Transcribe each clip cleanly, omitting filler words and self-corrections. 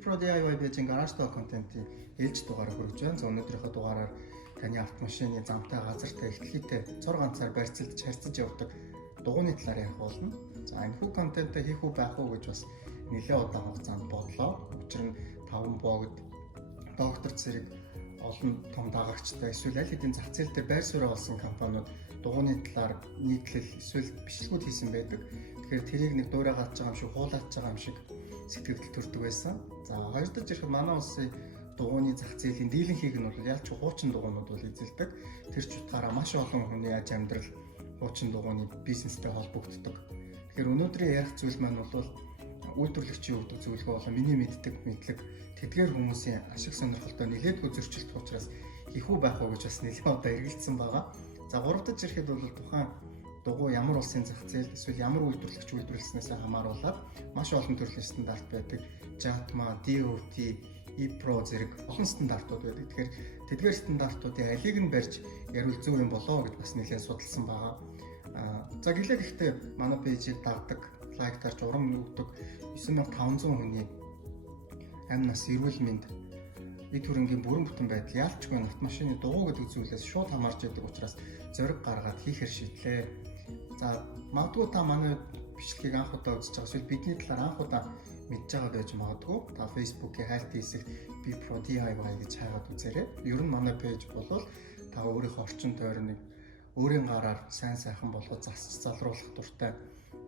Pro DIY пэйжийн гараж тоо контентын ээлж дугаараа хүргэж байна. За өнөөдрийнхөө дугаараар таны автомашины замтай газартай ихтлхийтэй цор ганцаар барьцалдж харьцаж явдаг дугуйны талаар ярих болно. За энэхүү контентыг хийх үү байх уу гэж бас нэлээд удаан хугацаанд бодлоо. Учир нь 5 богд доктор зэрэг олон том дагагчтай эсвэл аль хэдийн зах зээл дээр байр суурь олсон компаниуд дугуйны талаар нийтлэл эсвэл бичлэгүүд хийсэн байдаг. Тэгэхээр тэрийг нэг дуурай гааж байгаа юм шиг, хуулаач байгаа юм шиг сэтгэл төрдөг байсан. За хоёр дахь ирэхэд манай улсын дугуйны зах зээлийн дийлэнхийг нь бол ялч хуучин дугуйнууд бол эзэлдэг. Тэр ч утгаараа маш олон хүний аж амьдрал хуучин дугуйны бизнестэй холбогддог. Тэгэхээр өнөөдрийн ярих зүйл маань бол үйлдвэрлэгчийн өгдөг зөвлөгөө болон миний мэддэг мэдлэг тэдгээр хүмүүсийн ашиг сонирхолтой нэлээдгүй зөрчилдөг учраас хийх үү байх уу гэж бас нэлээд удаа эргэлзсэн байгаа. За гурав дахь ирэхэд бол тухайн дугуй ямар улсын зах зээл эсвэл ямар үйлдвэрлэгч үйлдвэрлэснээс хамааруулаад маш олон төрлийн стандарт байдаг. JATMA, DOT, Pro зэрэг олон стандартууд байдаг. Тэгэхээр тэдгээр стандартуудын алийг нь барьж яривал зөв юм болоо гэж бас нэлээд судалсан байгаа. За гэлээ гэхдээ манай пэйжийг дагдаг, лайктарч урам өгдөг 9500 хүний амь нас, эрүүл мэнд, эд хөрөнгийн бүрэн бүтэн байдал ялчгүй автомашины дугуй гэдэг зүйлээс шууд хамаарч байдаг учраас зориг гаргаад хийхээр шийдлээ. За магадгүй та манай бичлэгийг анх удаа үзэж байгаа эсвэл бидний талаар анх удаа мэдж байгаа байж магадгүй. Та Facebook-ийн хайлт хэсэгт Pro DIY гэж хайгаад үзээрэй. Ер нь манай пэйж болвол та өөрийнхөө орчин тойрныг өөрийн гараар сайн сайхан болгож засч залруулах дуртай.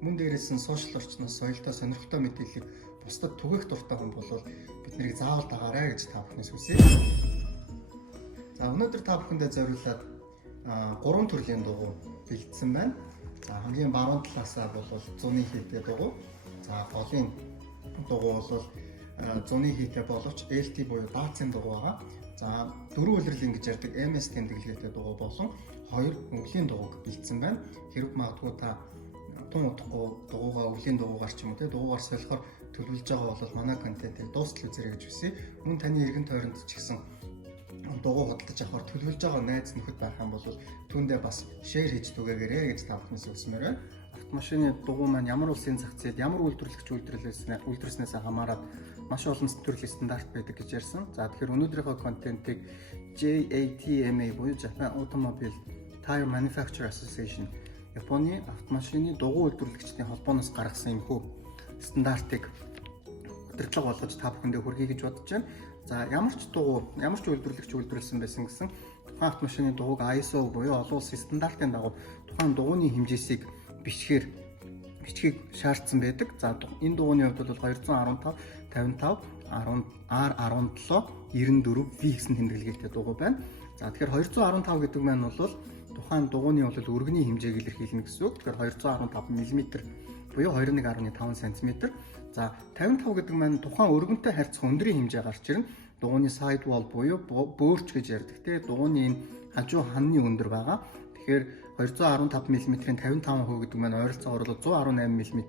Мөн дээрээс нь сошиал орчноос соёлтой сонирхолтой мэдээллийг бусдад түгээх дуртай хүн бол бид нарыг заавал дагаарай гэж та бүхнээс хүсье. За өнөөдөр та бүхэндээ зориулаад 3 төрлийн дугуй бэлдсэн байна. За хамгийн баруун талаасаа бол 100-ны хийтэй дугуй. За голын дугуй бол 100-ны хийтэй боловч LT буюу даацын дугуй байгаа. За 4 улирлын гэж ярьдаг MS тэмдэглэгээтэй дугуй болон 2 өвлийн дугуйг бэлдсэн байна. Хэрэг магадгүй та тун удахгүй дугуйгаа өвлийн дугуйгаар ч юм уу дугуйгаар солихоор төлөвлөж байгаа бол манай контентыг дуустал үзээрэй гэж хүсье. Мөн таны эргэн тойронд ч гэсэн дугуй хөдөлж авахар төлөвлөж байгаа найз нөхөд байх юм бол түүндээ бас шеэр хийж түгээгээрэй гэж та бүхнээс хүсмээр байна. Автомашины дугуй маань ямар улсын зах зээл, ямар үйлдвэрлэгч үйлдвэрлэснээс хамаарат маш олон төрлийн стандарт байдаг гэж ярьсан. За тэгэхээр өнөөдрийнхөө контентыг JATMA буюу Japan Automobile Tire Manufacturer Association, Японы автомашины дугуй үйлдвэрлэгчдийн холбооноос гаргасан энэхүү стандартыг удирдлага болгож та бүхэндээ хүргэе гэж бодож байна. За ямар ч дугуй, ямар ч үйлдвэрлэгч үйлдвэрлэсэн байсан гэсэн тухайн автомашины дугуйг ISO буюу олон улсын стандартын дагуу тухайн дугуйны хэмжээсийг бичгийг шаардсан байдаг. За энэ дугуйны хувьд бол 215, 55, R17, 94V гэсэн тэмдэглэгээтэй дугуй байна. За тэгэхээр 215 гэдэг маань бол тухайн дугуйны бол өргөний хэмжээг илэрхийлнэ гэсэн үг. Тэгэхээр 215 мм буюу 21.5 см. За 55 гэдэг маань тухайн өргөнтэй харьцах өндрийн хэмжээ гарч ирнэ. Дугуйны side wall буюу бөөрч гэж ярьдаг те. Дугуйны энэ хажуу ханны өндөр байгаа. Тэгэхээр 215 мм-ийн 55% гэдэг маань ойролцоогоор 118 мм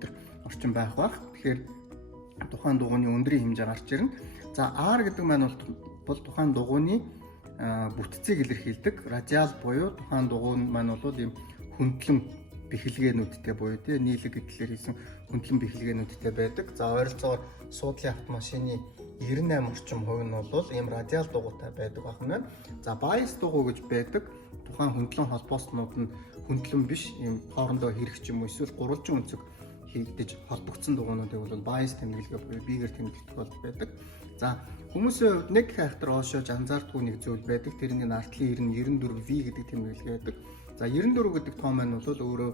орчим байх бах. Тэгэхээр тухайн дугуйны өндрийн хэмжээ гарч ирнэ. За R гэдэг маань бол тухайн дугуйны бүтцийг илэрхийлдэг. Радиал буюу тухайн дугуй маань бол ийм хөндлөн бэхэлгээнүүдтэй буюу тий нийлэг гэдлээр хийсэн хөндлөн бэхэлгээнүүдтэй байдаг. За ойролцоогоор суудлын автомашины 98 орчим хувь нь бол ийм радиал дугуйтай байдаг байна. За bias дугуй гэж байдаг. Тухайн хөндлөн холбооснууд нь хөндлөн биш ийм хоорондоо хэрэгч юм уу эсвэл гурвалжин өнцөг хийгдэж холбогдсон дугуйнуудыг бол bias тэмдэглэгээ буюу бигээр тэмдэглэх бол байдаг. За хүмүүсийн хувьд нэг характер оошоож анзаардгүй нэг зүйл байдаг. Тэрний артлын 94V гэдэг тэмдэглэгээ байдаг. За 94 гэдэг том маань бол өөрөө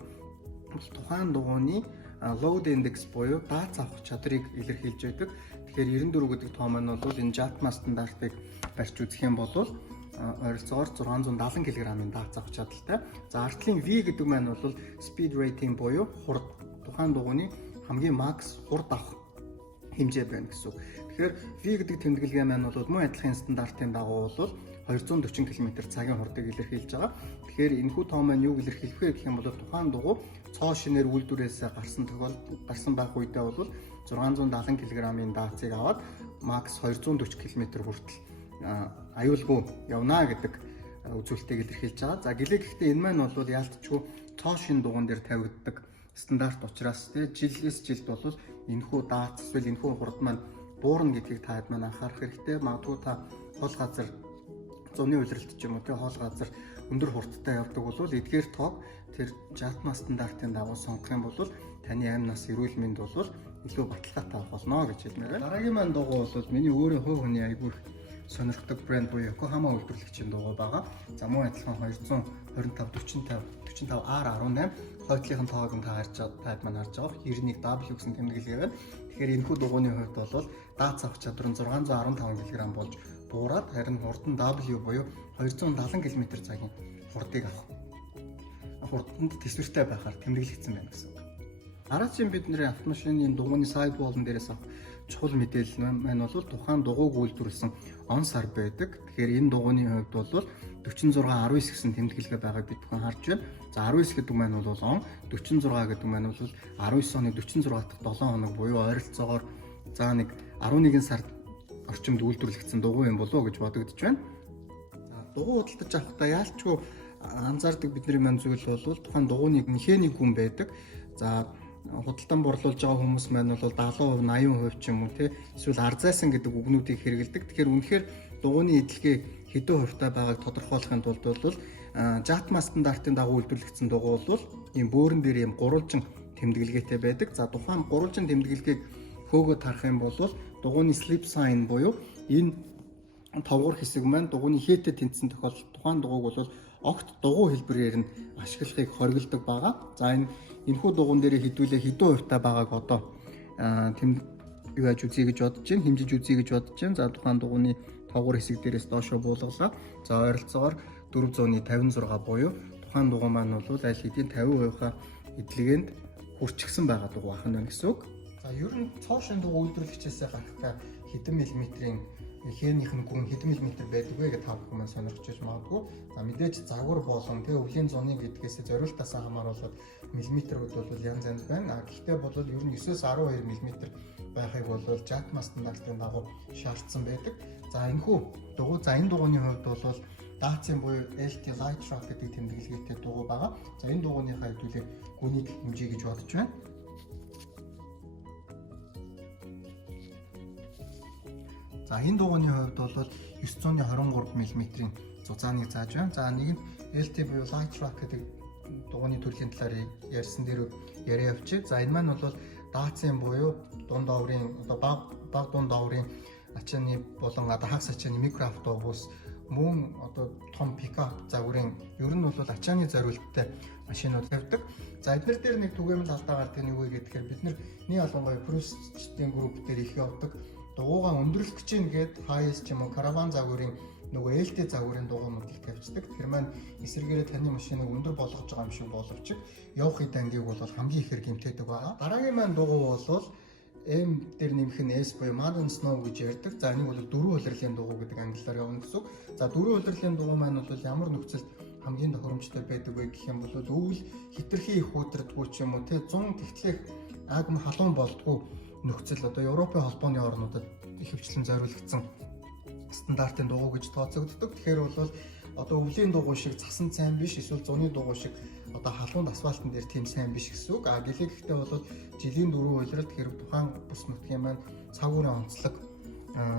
тухайн дугуйны load index буюу даац авах чадрыг илэрхийлж байдаг. Тэгэхээр 94 гэдэг том маань бол энэ JATMA стандартыг барьж үзэх юм бол ойролцоогоор 670 кг-ын даац авах чадaltaй. За артлын V гэдэг маань бол speed rating буюу хурд тухайн дугуйны хамгийн макс хурд авах хэмжээ байна гэсэн үг. Тэгэхээр V гэдэг тэмдэглэгээ маань бол мөн адилхан стандартын дагуу бол 240 км/цагийн хурдыг илэрхийлж байгаа. Тэгэхээр энэхүү том маань юуг илэрхийлэх вэ гэх юм бол тухайн дугуй цоо шинээр үйлдвэрээс гарсан байх үедээ бол 670 кг-ын даацыг аваад макс 240 км хүртэл аюулгүй явна гэдэг үзүүлэлтийг илэрхийлж байгаа. За гэлээ гэхдээ энэ маань бол яалтчгүй цоо шин дугуйн дээр тавигддаг стандарт учраас жилээс жилд бол энэхүү даац эсвэл энэхүү хурд маань буурна гэдгийг та хэд маань анхаарах хэрэгтэй. Магадгүй та хол газар зуны улиралт ч юм уу, хол газар өндөр хурдтай явдаг бол эдгээр тоог тэр JATMA стандартын дагуу сонгох юм бол таны амь нас эрүүл мэнд бол илүү баталгаатай авах болно гэж хэлмээр байна. Дараагийн маань дугуй бол миний өөрөө хувь хүний айгүй их сонирхдаг брэнд буюу Yokohama үйлдвэрлэгчийн дугуй байгаа. За муу адилхан 225 R18 хойтлынхын тоог нь та харж байгаа, таад маань харж байгаа 91W гэсэн тэмдэглэгээ байна. Тэгэхээр энэхүү дугуйны хувьд бол дац авах чадвар нь 615 кг болж буураад харин хурд нь W буюу 270 км/цагийн хурдыг авах. Хурданд төсвөртэй байхаар тэмдэглэгдсэн байна гэсэн үг. Дараагийн бидний автомашины дугуйны сайдволн дээрээс авах чухал мэдээлэл маань бол тухайн дугуйг үйлдвэрлэсэн он сар байдаг. Тэгэхээр энэ дугуйны хувьд бол 4619 гэсэн тэмдэглэгээ байгааг бид бүхэн харж байна. За 19 гэдэг маань бол он, 46 гэдэг маань бол 19 оны 46 дахь 7 хоног буюу ойролцоогоор за нэг 11 сард орчимд үйлдвэрлэгдсэн дугуй юм болов уу гэж бодогдож байна. За дугуй худалдаж авахдаа яалчгүй анзаардаг бидний маань зүйл бол тухайн дугуйны механик гүн байдаг. За худалдан борлуулж байгаа хүмүүс маань бол 70%, 80% ч юм уу те эсвэл арзайсан гэдэг үгнүүдийг хэрэгэлдэг. Тэгэхээр үнэхээр дугуйны эдлэгээ хэдэн хувьтай байгааг тодорхойлохын тулд бол JATMA стандартын дагуу үйлдвэрлэгдсэн дугуй бол ийм бөөрөн дээр ийм гурвалжин тэмдэглэгээтэй байдаг. За тухайн гурвалжин тэмдэглэгийг хөөгөөд харах юм бол дугуйны slip sign буюу энэ товгор хэсэг маань дугуйны хээтэд тэнцсэн тохиолдолд тухайн дугуйг бол огт дугуй хэлбэрээр нь ашиглахыг хориглодог байгаа. За энэхүү дугуйн дээр хэдүүлээ хэдэн хувьтай байгааг одоо юу яаж үзье гэж бодож байна, хэмжиж үзье гэж бодож байна. За тухайн дугуйны товгор хэсэг дээрээс доошоо буулгалаа. За ойролцоогоор 456 буюу тухайн дугуй маань бол аль хэдийн 50% эдлэгээнд хүрчихсэн байгаа дугуй ах нь байна гэсэн үг. За ер нь цоошин дугуй үйлдвэрлэгчээсээ гарахтаа хэдэн миллиметрийн механикийнх нь гүн хэдэн миллиметр байдаг вэ гэж та бүхэн маань сонирхож байж магадгүй. За мэдээж загвар болон өвлийн зуны гэдгээс зориултаас хамааруулаад миллиметрүүд бол янз янз байна. Гэхдээ бол ер нь 9-с 12 мм байхыг бол JATMA стандартын дагуу шаардсан байдаг. За энэхүү дугуй, за энэ дугуйны хувьд бол Datsun буюу LT Light Truck гэдэг тэмдэглэгээтэй дугуй байгаа. За энэ дугуйныхаа хэдүүлээ гүнийг хэмжиж гэж бодож байна. За энэ дугуйны хувьд бол 923 мм-ийн зузааныг зааж байна. За нэг нь LT буюу Light Truck гэдэг дугуйны төрлийн талаар ярьсан дээр яриа явчих. За энэ маань бол Datsun буюу дунд оврын одоо баг дунд оврын ачааны болон хагас ачааны микроавтобус мөн одоо том пикап загварын ер нь бол ачааны зориулттай машинууд тавьдаг. За эдгээр дээр нэг түгээмэл алдаагаар тань юу гэхээр бид нар нэг ялангуяа Pruist-ийн групп дээр их явдаг. Дугуйгаа өндөрлөх гэж нэгээд хайс ч юм уу караван загварын нөгөө ээлтэй загварын дугуйнуудыг тавьчихдаг. Тэр маань эсрэгээрээ таны машиныг өндөр болгож байгаа юм шиг боловч явахын дангийг бол хамгийн ихээр гэмтээдэг байгаа. Дараагийн маань дугуй бол M дээр нэмэх нь S буюу Modern Snow гэж ярьдаг. За энийг бол дөрвөн улирлын дугуй гэдэг англиар явна гэсэн үг. За дөрвөн улирлын дугуй маань бол ямар нөхцөлд хамгийн тохиромжтой байдаг вэ гэх юм бол өвөл хитрхи их удирдаггүй ч юм уу те 100 тэгтлэх агм халуун болдгоо нөхцөл одоо Европын холбооны орнуудад ихэвчлэн зориулагдсан стандартын дугуй гэж тооцогддог. Тэгэхээр бол одоо өвлийн дугуй шиг цасан сайн биш, эсвэл зуны дугуй шиг одоо халуунд асфальтан дээр тийм сайн биш гэсэн үг. Гэлээ гэхдээ бол жилийн дөрвөн улиралд хэрэг тухайн бүс нутгийн маань цаг уурын онцлог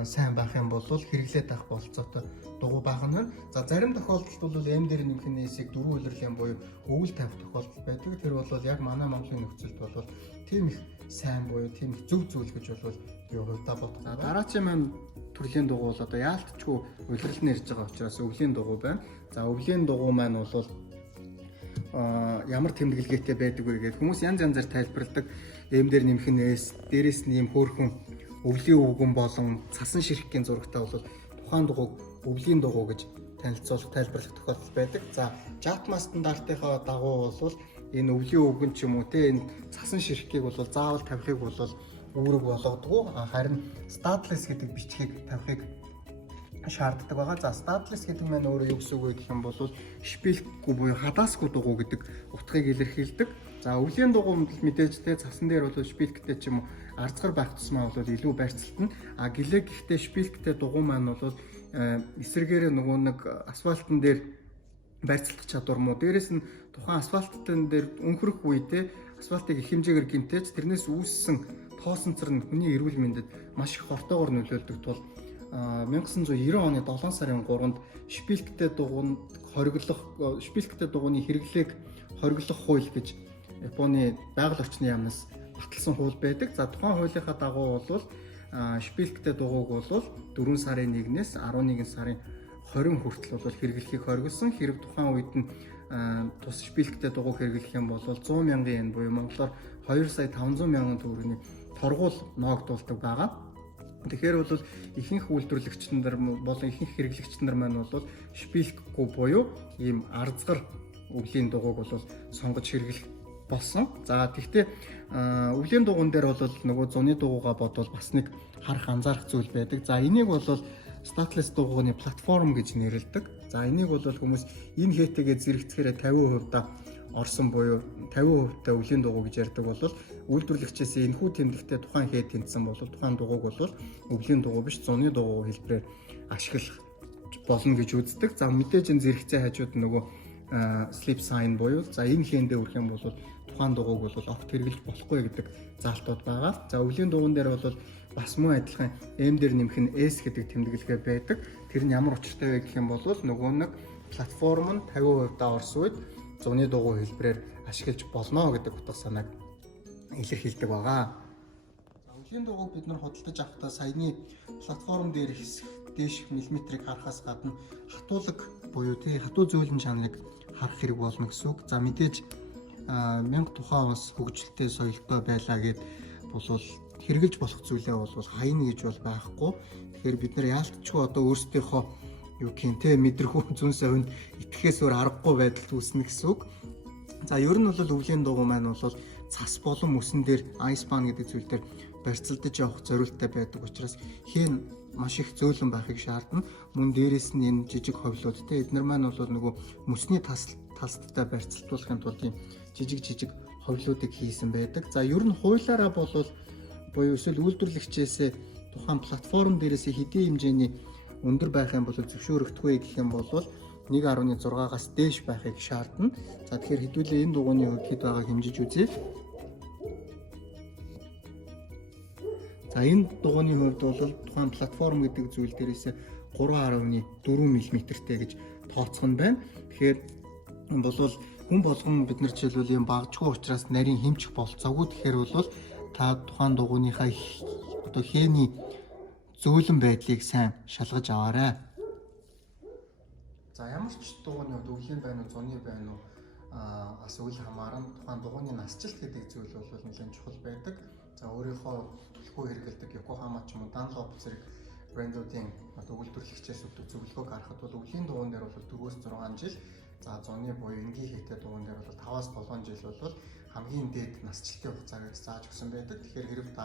сайн байх юм бол хэрэглээд авах болцоотой дугуй байх нь. За зарим тохиолдолд бол M дээр нэмэх нээсийг дөрвөн улирлын буюу өвөл тавих тохиолдол байдаг. Тэр бол яг манай Монголын нөхцөлд бол тийм их сайн буюу тийм их зөв зүйл гэж бол би хувьдаа боддог. Дараагийн маань төрлийн дугуй бол одоо яалтчгүй улирал нь ирж байгаа учраас өвлийн дугуй байна. За өвлийн дугуй маань бол ямар тэмдэглэгээтэй байдаг вэ гэдэг хүмүүс янз янзаар тайлбарладаг. M дээр нэмэх нээс, дээрээс нь юм хөөрхөн өвлийн өвгөн болон цасан ширхгийн зурагтай бол тухайн дугуйг өвлийн дугуй гэж танилцуулах тайлбарлах тохиолдол байдаг. За JATMA стандартынхаа дагуу бол энэ өвлийн өвгөн ч юм уу те энэ цасан ширхгийг бол заавал тавихыг бол үүрэг болгодгоо. Харин statless гэдэг бичгийг тавихыг шаарддаг байгаа. За statless гэдэг маань өөрөө юу гэсэн үг вэ гэх юм бол шпилкгүй буюу хадаасгүй дугуй гэдэг утгыг илэрхийлдэг. За өвлийн дугуй мэдээж те цасан дээр бол шпилктэй ч юм уу арцгар байх тусмаа бол илүү барьцалтна. Гэлээ гэхдээ шпилктэй дугуй маань бол эсрэгээрээ нөгөө нэг асфальтан дээр барьцалдах чадвар муу. Дээрээс нь тухайн асфальтын дээр өнхрөх үе те асфальтыг их хэмжээгээр гэмтээж тэрнээс үүссэн тоосонцор нь хүний эрүүл мэндэд маш их хортойгоор нөлөөлдөг тул 1990 оны 7 сарын 3-нд шпилттэй дугуйнд шпилттэй дугуйны хэрэглээг хориглох хууль гэж Японы байгаль орчны яамнаас баталсан хууль байдаг. За тухайн хуулийнхаа дагуу бол шпилттэй дугуйг бол 4 сарын 1-ээс 11 сарын 20 хүртэл бол хэрэглэхийг хориглосон. Хэрэг тухайн үед нь тус шпилттэй дугуй хэрэглэх юм бол 100 мянган yen буюу монголоор 2 сая 500 мянган төгрөгийн торгуул ноогдуулдаг байгаа. Тэгэхээр бол ихэнх үйлдвэрлэгчдэн нар болон ихэнх хэрэглэгчдэн нар маань бол шпилтгүй буюу ийм арзгар өвлийн дугуйг бол сонгож хэрэглэх болсон. За тэгвэл өвлийн дугуйн дээр бол нөгөө зуны дугуйгаа бодвол бас нэг харах анзаарах зүйл байдаг. За энийг бол stateless дугуйны платформ гэж нэрлэдэг. За энийг бол хүмүүс энэ хээтэйгээ зэрэгцэхээр 50% орсон буюу 50% өвлийн дугуй гэж ярьдаг бол үйлдвэрлэгчээс энэхүү тэмдэгтээ тухайн хээ тэнцсэн бол тухайн дугуйг бол өвлийн дугуй биш зуны дугуй хэлбэрээр ашиглах болно гэж үздэг. За мэдээж энэ зэрэгцээ хажууд нөгөө sleep sign буюу за энэ хээндээ өрөх юм бол тухайн дугуйг бол огт хэрэглэж болохгүй гэдэг заалтууд байгаа. За өвлийн дугуйн дээр бол бас мөн адилхан M дээр нэмэх нь S гэдэг тэмдэглэгээ байдаг. Тэр нь ямар учиртай вэ гэх юм бол нөгөө нэг платформ нь 50% орсон үед зуны дугуй хэлбэрээр ашиглаж болно гэдэг утга санааг илэрхийлдэг байгаа. За өвлийн дугуйг бид нар худалдаж авахдаа саяны платформ дээр хэсэг дээш миллиметрийг харахаас гадна хатуулаг буюу хатуу зөөлөн чанарыг харах хэрэг болно гэсэн үг. За мэдээж мянга тухайн бас хөгжилтэй соёлтой байлаа гэд бол хэрэгжилж болох зүйлээ бол хайна гэж бол байхгүй. Тэгэхээр бид нар яалтчгүй одоо өөрсдийнхөө юу гэнтэй мэдрэх зүн совинд итгэхээс өөр аргагүй байдалд үүснэ гэсэн үг. За ер нь бол өвлийн дугуй маань бол цас болон мөсөн дээр ice pan гэдэг зүйл дээр барьцалдаж явах зорилттой байдаг учраас хийн маш их зөөлөн байхыг шаардна. Мөн дээрэс нь энэ жижиг ховлууд те эдгээр маань бол нөгөө мөсний талсттай барьцалдуулахын тулд ийм жижиг ховлуудыг хийсэн байдаг. За ер нь хуулиараа бол буюу эсвэл үйлдвэрлэгчээс тухайн платформ дээрээс хэдийн хэмжээний өндөр байх юм бол зөвшөөрөгдөхгүй гэх юм бол 1.6-аас дээш байхыг шаардна. За тэгэхээр хэдүүлээ энэ дугуйны хувьд хэд байгааг хэмжиж үзье. За энэ дугуйны хувьд бол тухайн платформ гэдэг зүйл дээрээс 3.4 мм-тэй гэж тооцох нь байна. Тэгэхээр энэ бол хүн болгон бид нар жишээлбэл юм багжгүй учраас нарийн хэмжих болцоогүй. Тэгэхээр бол та тухайн дугуйныхаа одоо хээний зөөлөн байдлыг сайн шалгаж аваарай. За ямар ч дугуйны хувьд өвлийн байна уу, зуны байна уу бас үл хамааран тухайн дугуйны насжилт гэдэг зүйл бол нэлээд чухал байдаг. За өөрийнхөө түлхүү хэрэгэлдэг Yokohama ч юм уу Dunlop зэрэг брэндүүдийн одоо үйлдвэрлэгчээс өгдөг зөвлөгөөг харахад бол өвлийн дугуйн дээр бол 4-6 жил, за зуны буюу энгийн хийтэй дугуйн дээр бол 5-7 жил бол хамгийн дээд насжилтын хугацаа гэж зааж өгсөн байдаг. Тэгэхээр хэрэв та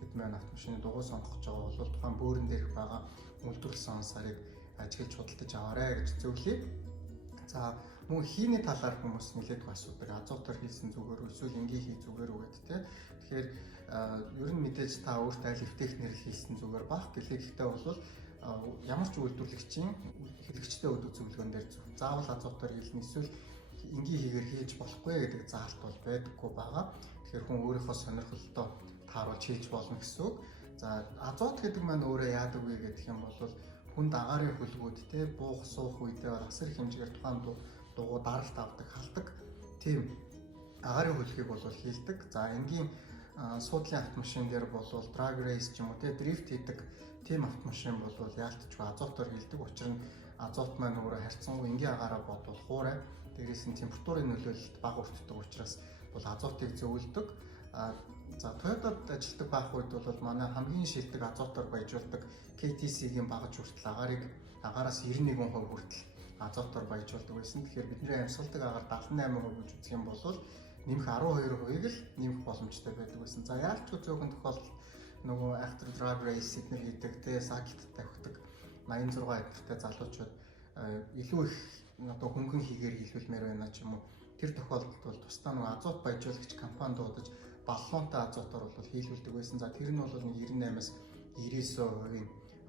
хэдмэн автомашины дугуй сонгох гэж байгаа бол тухайн бөөрөн дээрх байгаа үйлдвэрлэсэн онцлогыг ажиглаж худалдаж аваарай гэж зөвлөе. За мөн хийний талаар хүмүүс нэлээд асуудаг. Азотоор хийсэн зүгээр үү эсвэл энгийн хий зүгээр үү гэдэг тийм. Тэгэхээр ер нь мэдээж та өөртөө аль эвтэхнэр хийсэн зүгээр бах. Гэхдээ бол ямар ч үйлдвэрлэгчийн хэрэглэгчтэй өгдөг зөвлөгөөн дээр заавал азотоор хийлнэ эсвэл энгийн хийгээр хийж болохгүй гэдэг заалт бол байдаггүй байгаа. Тэгэхээр хүн өөрийнхөө сонирхолтой тааруулж хийж болно гэсэн үг. За азот гэдэг маань өөрөө яадаг вэ гэх юм бол хүнд агаарын хөлгүүд те буух суух үедээ асар их хэмжээгээр тухайн дугуй даралт авдаг, халдаг тийм агаарын хөлгийг бол хийлдэг. За энгийн суудлын автомашин дээр бол drag race ч юм уу те дрифт хийдэг тийм автомашин бол яалтчгүй азотоор хийлдэг. Учир нь азот маань өөрөө харьцангуй энгийн агаараа бодвол хуурай, дээрээс нь температурын нөлөөлөлт бага өртдөг учраас бол азотыг зөвлөдөг. За Toyota-д ажилладаг байх үед бол манай хамгийн шилдэг азотоор баяжуулдаг KTC-ийн багаж хүртэл агаараас 91% хүртэл азотоор баяжуулдаг байсан. Тэгэхээр бидний амьсгалдаг агаар 78% гэж үзэх юм бол нэмэх 12%-ийг л нэмэх боломжтой байдаг байсан. За яалчгүй зөөхөн тохиолдолд нөгөө after drag race эднэр хийдэг те саглт тавьдаг 86 эднэртэй залуучууд илүү их одоо хөнгөн хийгээр хийлүүлмээр байна ч юм уу. Тэр тохиолдолд бол тусдаа нөгөө азот баяжуулагч компани дуудаж баллонтой азотоор бол хийлүүлдэг байсан. За тэр нь бол 98-аас 99%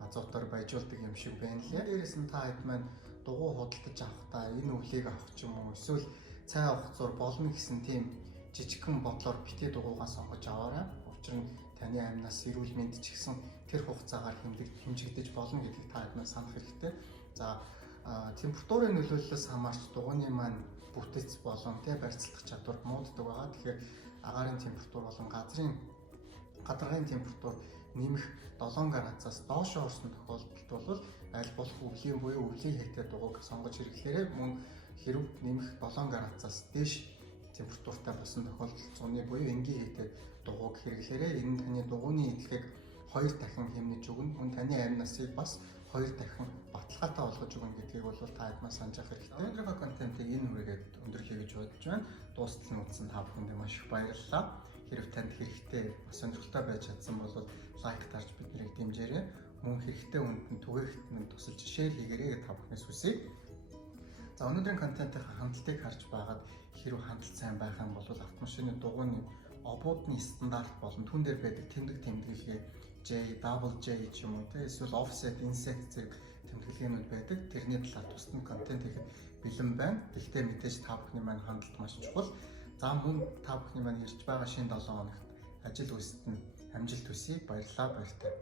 азотоор баяжуулдаг юм шиг байна лээ. Дээрээс нь та хэд маань дугуй худалдаж авахдаа энэ өвлийг авах ч юм уу эсвэл цай авах зур болно гэсэн тийм жижигхэн бодлоор битээ дугуйгаа сонгож аваарай. Учир нь таны амнаас эрүүл мэнд ч гэсэн тэр хугацаагаар хэмжигдэж болно гэдгийг та хэд санах хэрэгтэй. За температурын нөлөөллөөс хамаарч дугуйны маань бүтэц болон барьцлах чадвар мууддаг байгаа. Тэгэхээр агаарын температур болон гадаргын температур нэмэх 7 градусаас доош орсон тохиолдолд бол аль болох өвлийн буюу өвлийн хийтэй дугуйг сонгож хэрэглээрэй. Мөн хэрв нэмэх 7 градусаас дээш температуртай болсон тохиолдолд зуны буюу энгийн хийтэй дугуйг хэрэглээрэй. Энэ нь таны дугуйны эдлэгийг 2 дахин хэмнэж өгнө. Мөн таны амь насыг бас 2 дахин баталгаатай болгож өгнө гэдгийг бол та хэд санаж авах хэрэгтэй. Өнөөдрийнхөө контентыг энэ хүрээгээд өндөрлөе гэж бодож байна. Дуустал нь үзсэн та бүхэндээ маш их баярлалаа. Хэрв танд хэрэгтэй сонирхолтой байж чадсан бол лайк дарж биднийг дэмжээрэй. Мөн хэрэгтэй хүнд нь түгээхт нь тусалж шеэр хийгээрэй гэж та бүхнээс хүсье. За өнөөдрийн контентын хандлтыг харж байгаад хэрв хандлт сайн байх юм бол автомашины дугуйны обуудны стандарт болон түн дээр байдаг тэмдэглэгээ J, double J ч юм уу эсвэл offset, inset зэрэг тэмдэглэгээнүүд байдаг. Тэрний талаар тусдаа контент хийхэд бэлэн байна. Гэхдээ мэдээж та бүхний маань хандлт маш чухал. За мөн та бүхний маань ирж байгаа шинэ 7 хоногт ажил үйлсэд нь амжилт хүсье. Баярлалаа, баяртай.